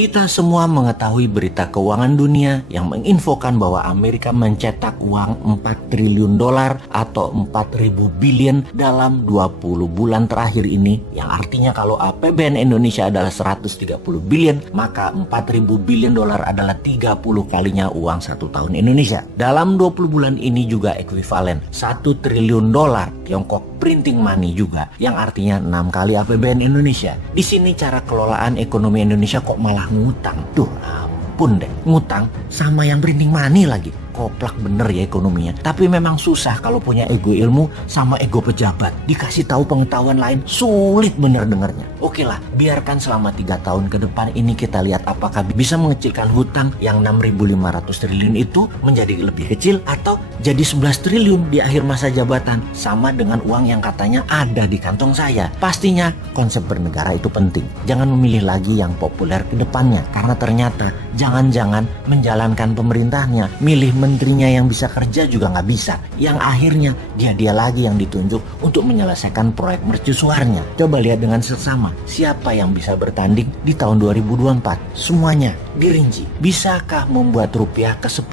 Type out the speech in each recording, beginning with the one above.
Kita semua mengetahui berita keuangan dunia yang menginfokan bahwa Amerika mencetak uang 4 triliun dolar atau 4.000 billion dalam 20 bulan terakhir ini, yang artinya kalau APBN Indonesia adalah 130 billion, maka 4.000 billion dolar adalah 30 kalinya uang 1 tahun Indonesia. Dalam 20 bulan ini juga ekuivalen 1 triliun dolar Tiongkok printing money juga, yang artinya 6 kali APBN Indonesia. Di sini cara kelolaan ekonomi Indonesia kok malah ngutang. Tuh ampun deh, ngutang sama yang printing money lagi. Koplak bener ya ekonominya. Tapi memang susah kalau punya ego ilmu sama ego pejabat. Dikasih tahu pengetahuan lain sulit bener dengernya. Oke lah, biarkan selama 3 tahun ke depan ini kita lihat apakah bisa mengecilkan hutang yang 6.500 triliun itu menjadi lebih kecil atau jadi 11 triliun di akhir masa jabatan, sama dengan uang yang katanya ada di kantong saya. Pastinya konsep bernegara itu penting. Jangan memilih lagi yang populer ke depannya, karena ternyata jangan-jangan menjalankan pemerintahnya, milih menterinya yang bisa kerja juga nggak bisa, yang akhirnya dia lagi yang ditunjuk untuk menyelesaikan proyek mercusuarnya. Coba lihat dengan seksama siapa yang bisa bertanding di tahun 2024. Semuanya dirinci. Bisakah membuat rupiah ke 10.000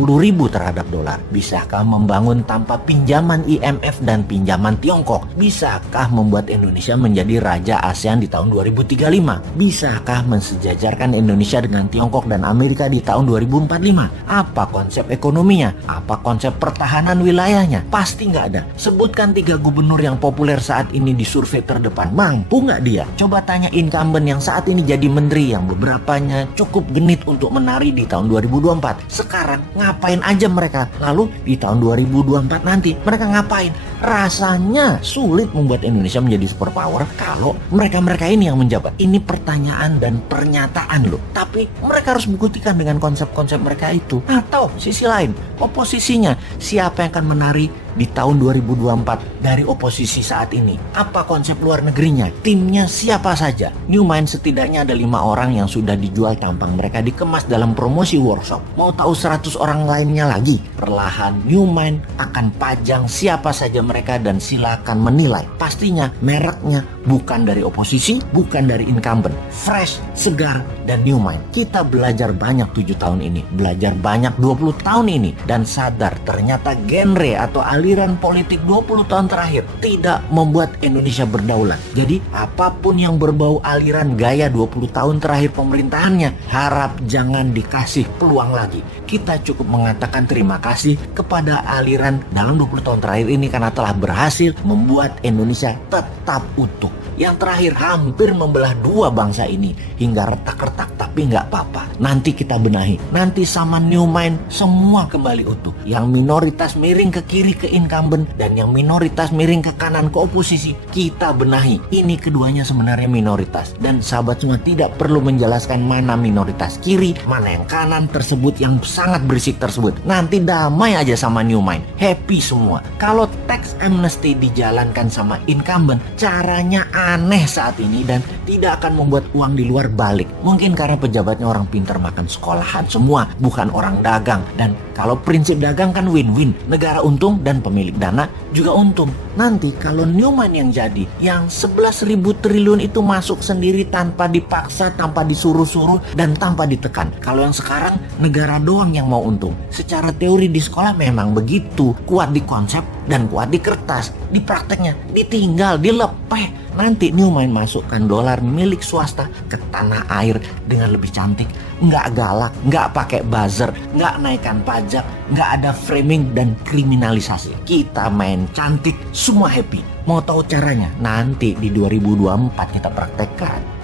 terhadap dolar? Bisakah membangun tanpa pinjaman IMF dan pinjaman Tiongkok? Bisakah membuat Indonesia menjadi raja ASEAN di tahun 2035? Bisakah mensejajarkan Indonesia dengan Tiongkok dan Amerika di tahun 2045? Apa konsep ekonominya? Apa konsep pertahanan wilayahnya? Pasti nggak ada. Sebutkan 3 gubernur yang populer saat ini di survei terdepan. Mampu nggak dia? Coba tanya incumbent yang saat ini jadi menteri, yang beberapanya cukup genit untuk menari di tahun 2024. Sekarang ngapain aja mereka? Lalu di tahun 2024 nanti mereka ngapain? Rasanya sulit membuat Indonesia menjadi superpower kalau mereka-mereka ini yang menjabat. Ini pertanyaan dan pernyataan loh. Tapi mereka harus membuktikan dengan konsep-konsep mereka itu. Atau sisi lain, oposisinya siapa yang akan menari di tahun 2024 dari oposisi saat ini? Apa konsep luar negerinya? Timnya siapa saja? New Mind setidaknya ada 5 orang yang sudah dijual tampang mereka dikemas dalam promosi workshop. Mau tahu 100 orang lainnya lagi? Perlahan New Mind akan pajang siapa saja mereka dan silakan menilai. Pastinya mereknya bukan dari oposisi, bukan dari incumbent. Fresh, segar, dan New Mind. Kita belajar banyak 7 tahun ini, belajar banyak 20 tahun ini, dan sadar ternyata genre atau aliran politik 20 tahun terakhir tidak membuat Indonesia berdaulat. Jadi apapun yang berbau aliran gaya 20 tahun terakhir pemerintahannya, harap jangan dikasih peluang lagi. Kita cukup mengatakan terima kasih kepada aliran dalam 20 tahun terakhir ini karena telah berhasil membuat Indonesia tetap utuh. Yang terakhir hampir membelah 2 bangsa ini hingga retak-retak, tapi nggak apa-apa. Nanti kita benahi. Nanti sama New Mind semua kembali utuh. Yang minoritas miring ke kiri ke incumbent dan yang minoritas miring ke kanan ke oposisi, kita benahi. Ini keduanya sebenarnya minoritas. Dan sahabat semua tidak perlu menjelaskan mana minoritas kiri, mana yang kanan tersebut yang sangat berisik tersebut. Nanti damai aja sama New Mind. Happy semua. Kalau tax amnesty dijalankan sama incumbent, caranya aneh saat ini dan tidak akan membuat uang di luar balik. Mungkin karena pejabatnya orang pintar makan sekolahan semua, bukan orang dagang. Dan kalau prinsip dagang kan win-win. Negara untung dan pemilik dana juga untung. Nanti kalau New Mind yang jadi, yang 11.000 triliun itu masuk sendiri tanpa dipaksa, tanpa disuruh-suruh, dan tanpa ditekan. Kalau yang sekarang negara doang yang mau untung. Secara teori di sekolah memang begitu. Kuat di konsep dan kuat di kertas. Di prakteknya ditinggal, dilepeh. Nanti New Mind masukkan dolar milik swasta ke tanah air dengan lebih cantik. Nggak galak, nggak pakai buzzer, nggak naikkan pajak, nggak ada framing dan kriminalisasi. Kita main cantik, semua happy. Mau tahu caranya? Nanti di 2024 kita praktekkan.